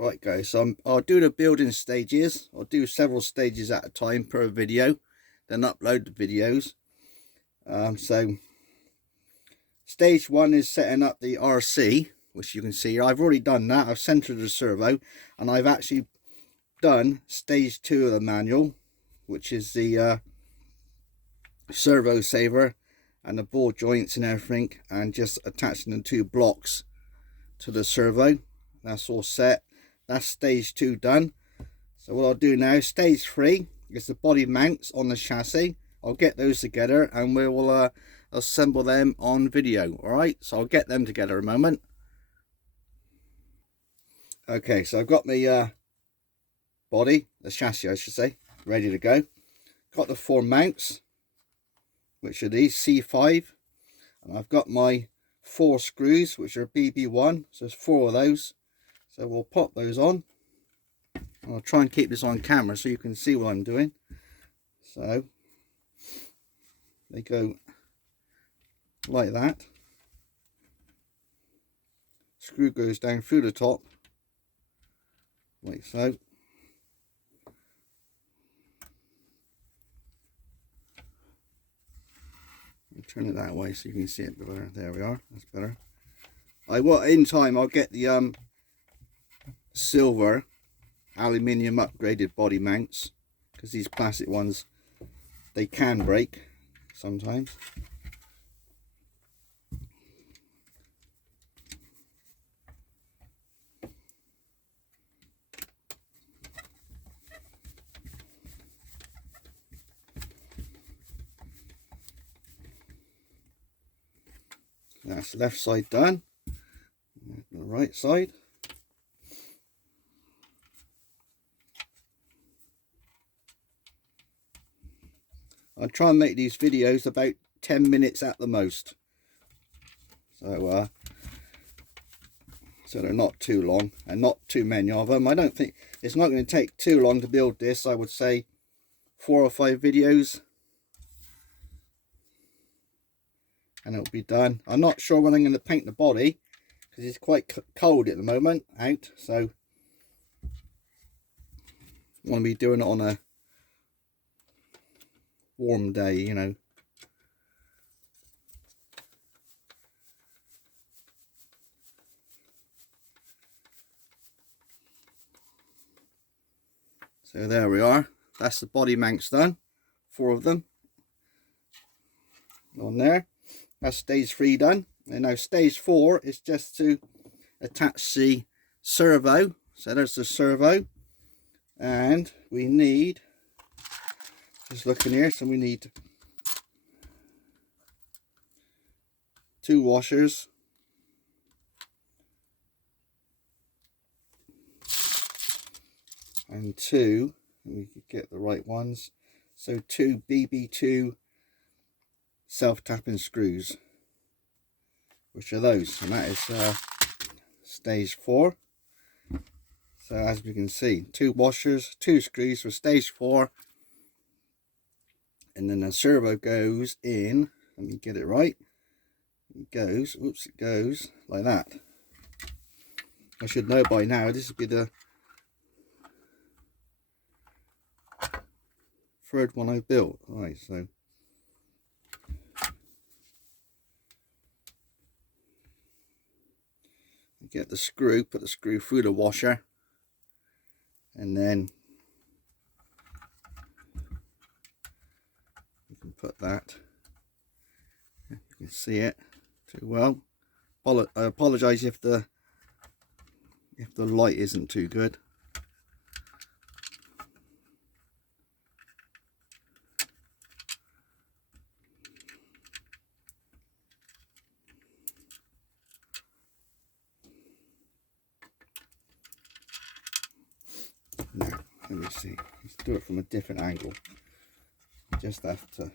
Right guys, so I'll do the building stages. I'll do several stages at a time per video, then upload the videos. So stage 1 is setting up the RC, which you can see I've already done that. I've centered the servo, and I've actually done stage 2 of the manual, which is the servo saver and the ball joints and everything, and just attaching the 2 blocks to the servo. That's all set. That's stage 2 done. So what I'll do now, stage 3 is the body mounts on the chassis. I'll get those together and we will assemble them on video. Alright, so I'll get them together a moment. Okay, so I've got my body, the chassis I should say, ready to go. Got the 4 mounts, which are these C5, and I've got my 4 screws, which are BB1, so there's 4 of those. So we'll pop those on. I'll try and keep this on camera so you can see what I'm doing. So they go like that. Screw goes down through the top, like so. Turn it that way so you can see it better. There we are, that's better. In time I'll get the silver aluminium upgraded body mounts, because these plastic ones, they can break sometimes. That's the left side done. The right side. I'll try and make these videos about 10 minutes at the most. So they're not too long and not too many of them. I don't think it's not going to take too long to build this. I would say 4 or 5 videos and it'll be done. I'm not sure when I'm going to paint the body because it's quite cold at the moment out, so I want to be doing it on a warm day, you know. So there we are. That's the body mounts done, 4 of them on there. That's stage 3 done. And now stage 4 is just to attach the servo. So there's the servo, and we need, just looking here, so we need 2 washers, and 2, we could get the right ones, so 2 BB2 self-tapping screws, which are those, and that is stage 4. So as we can see, 2 washers, 2 screws for stage 4, and then the servo goes in. Let me get it right. It goes, oops, it goes like that. I should know by now, this would be the 3rd one I built. Right, so get the screw, put the screw through the washer, and then you can put that, you can see it too well. I apologize if the light isn't too good. Now, let me see. Let's do it from a different angle. Just have to.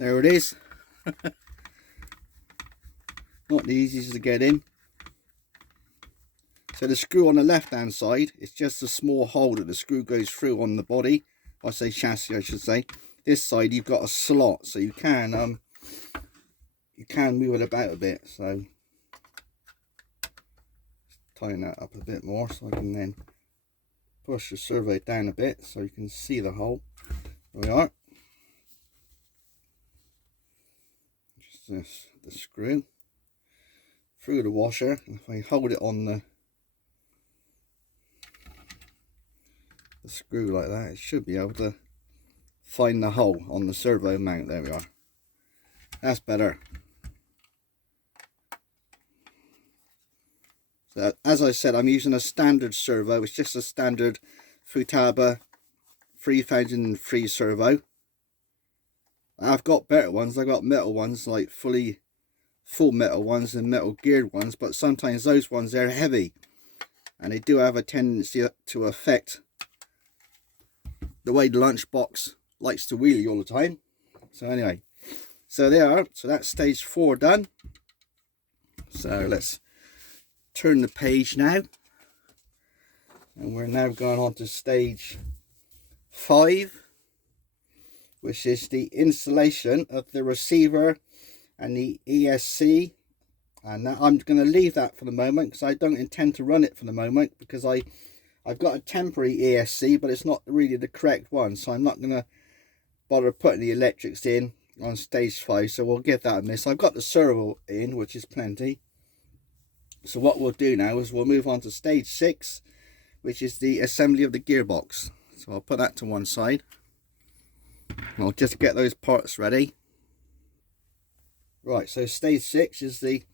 There it is. Not the easiest to get in. So the screw on the left hand side, it's just a small hole that the screw goes through on the body. I say chassis, I should say. This side you've got a slot, so you can move it about a bit. So tighten that up a bit more so I can then push the servo down a bit so you can see the hole. There we are. Just this, the screw through the washer. If I hold it on the screw like that, it should be able to find the hole on the servo mount. There we are. That's better. So as I said, I'm using a standard servo. It's just a standard Futaba 3003 servo. I've got better ones. I've got metal ones, like full metal ones and metal geared ones, but sometimes those ones, they're heavy and they do have a tendency to affect the way the lunchbox likes to wheelie all the time. So anyway, so there are. So that's stage 4 done. So let's turn the page now, and we're now going on to stage 5, which is the installation of the receiver and the ESC. And I'm going to leave that for the moment because I don't intend to run it for the moment, because I've got a temporary ESC, but it's not really the correct one, so I'm not going to bother putting the electrics in on stage 5, so we'll give that a miss. I've got the servo in, which is plenty. So what we'll do now is we'll move on to stage 6, which is the assembly of the gearbox. So I'll put that to one side. I'll just get those parts ready. Right, so stage 6 is the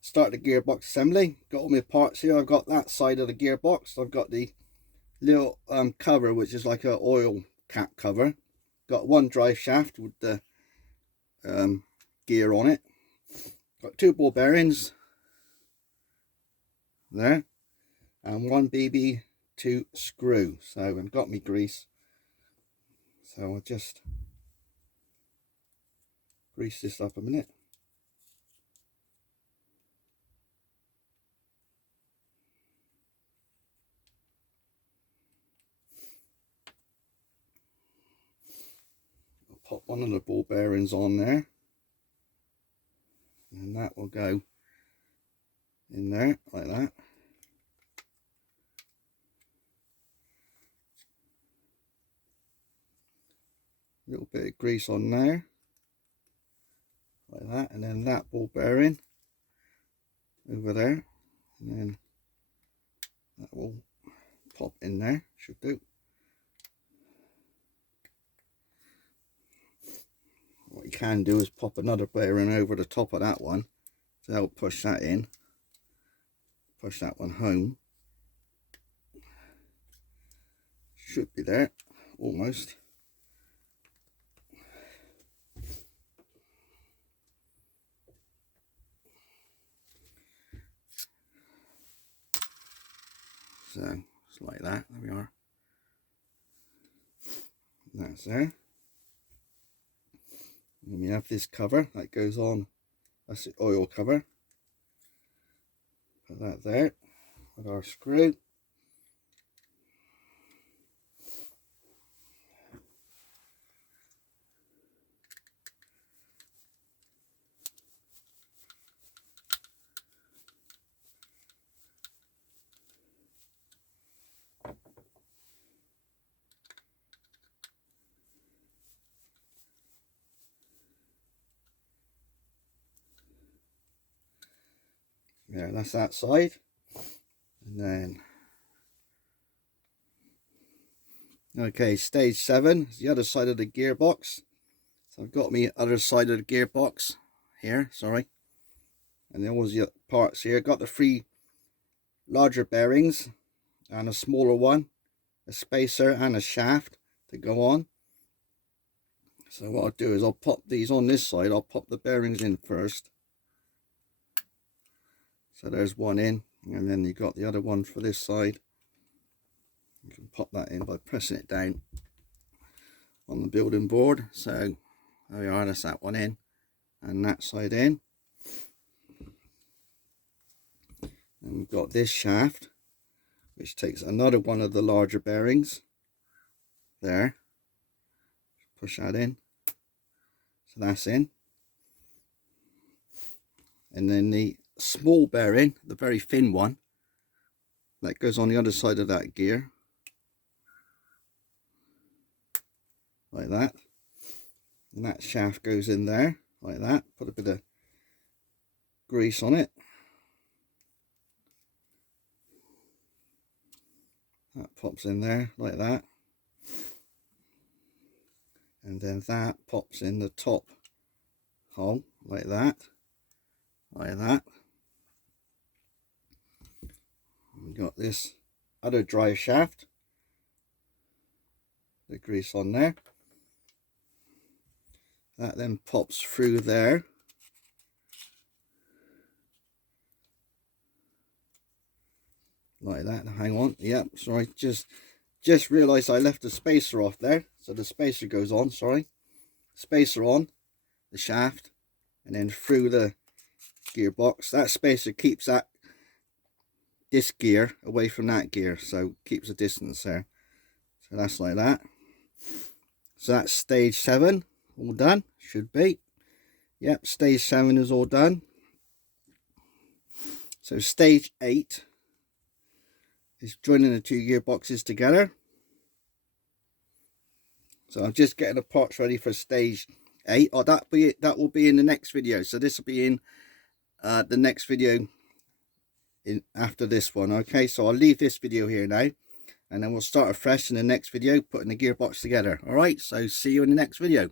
start the gearbox assembly. Got all my parts here. I've got that side of the gearbox. I've got the little cover, which is like an oil cap cover. Got one drive shaft with the gear on it. Got 2 ball bearings there, and 1 BB2 screw. So I've got me grease, so I'll just grease this up a minute. I'll pop one of the ball bearings on there, and that will go in there like that. A little bit of grease on there like that, and then that ball bearing over there, and then that will pop in there. Should do. What you can do is pop another bearing over the top of that one to help push that in. Push that one home. Should be there, almost. So it's like that. There we are. That's there. And we have this cover that goes on. That's the oil cover. Put that there with our screw. Yeah, that's that side. And then, okay, stage 7 is the other side of the gearbox. So I've got me other side of the gearbox here, sorry. And then all the parts here. Got the 3 larger bearings and a smaller one, a spacer and a shaft to go on. So what I'll do is I'll pop these on this side. I'll pop the bearings in first. So there's one in, and then you got the other one for this side. can pop that in by pressing it down on the building board. So There we are, that's that one in, and that side in. And we've got this shaft, which takes another one of the larger bearings. There. Push that in. So that's in. And then the small bearing, the very thin one, that goes on the other side of that gear. Like that. And that shaft goes in there, like that. Put a bit of grease on it. That pops in there like that, and then that pops in the top hole like that, like that. We've got this other drive shaft, the grease on there. That then pops through there. Like that. Hang on, yep, sorry, just realized I left the spacer off there, so the spacer goes on, sorry, spacer on the shaft, and then through the gearbox. That spacer keeps this gear away from that gear, so keeps a distance there. So that's like that. So that's stage 7 all done, should be. Yep, stage 7 is all done. So stage 8 is joining the 2 gearboxes together. So I'm just getting the parts ready for stage 8. Oh, that will be in the next video. So this will be in the next video after this one. Okay, so I'll leave this video here now, and then we'll start afresh in the next video, putting the gearbox together. All right, so see you in the next video.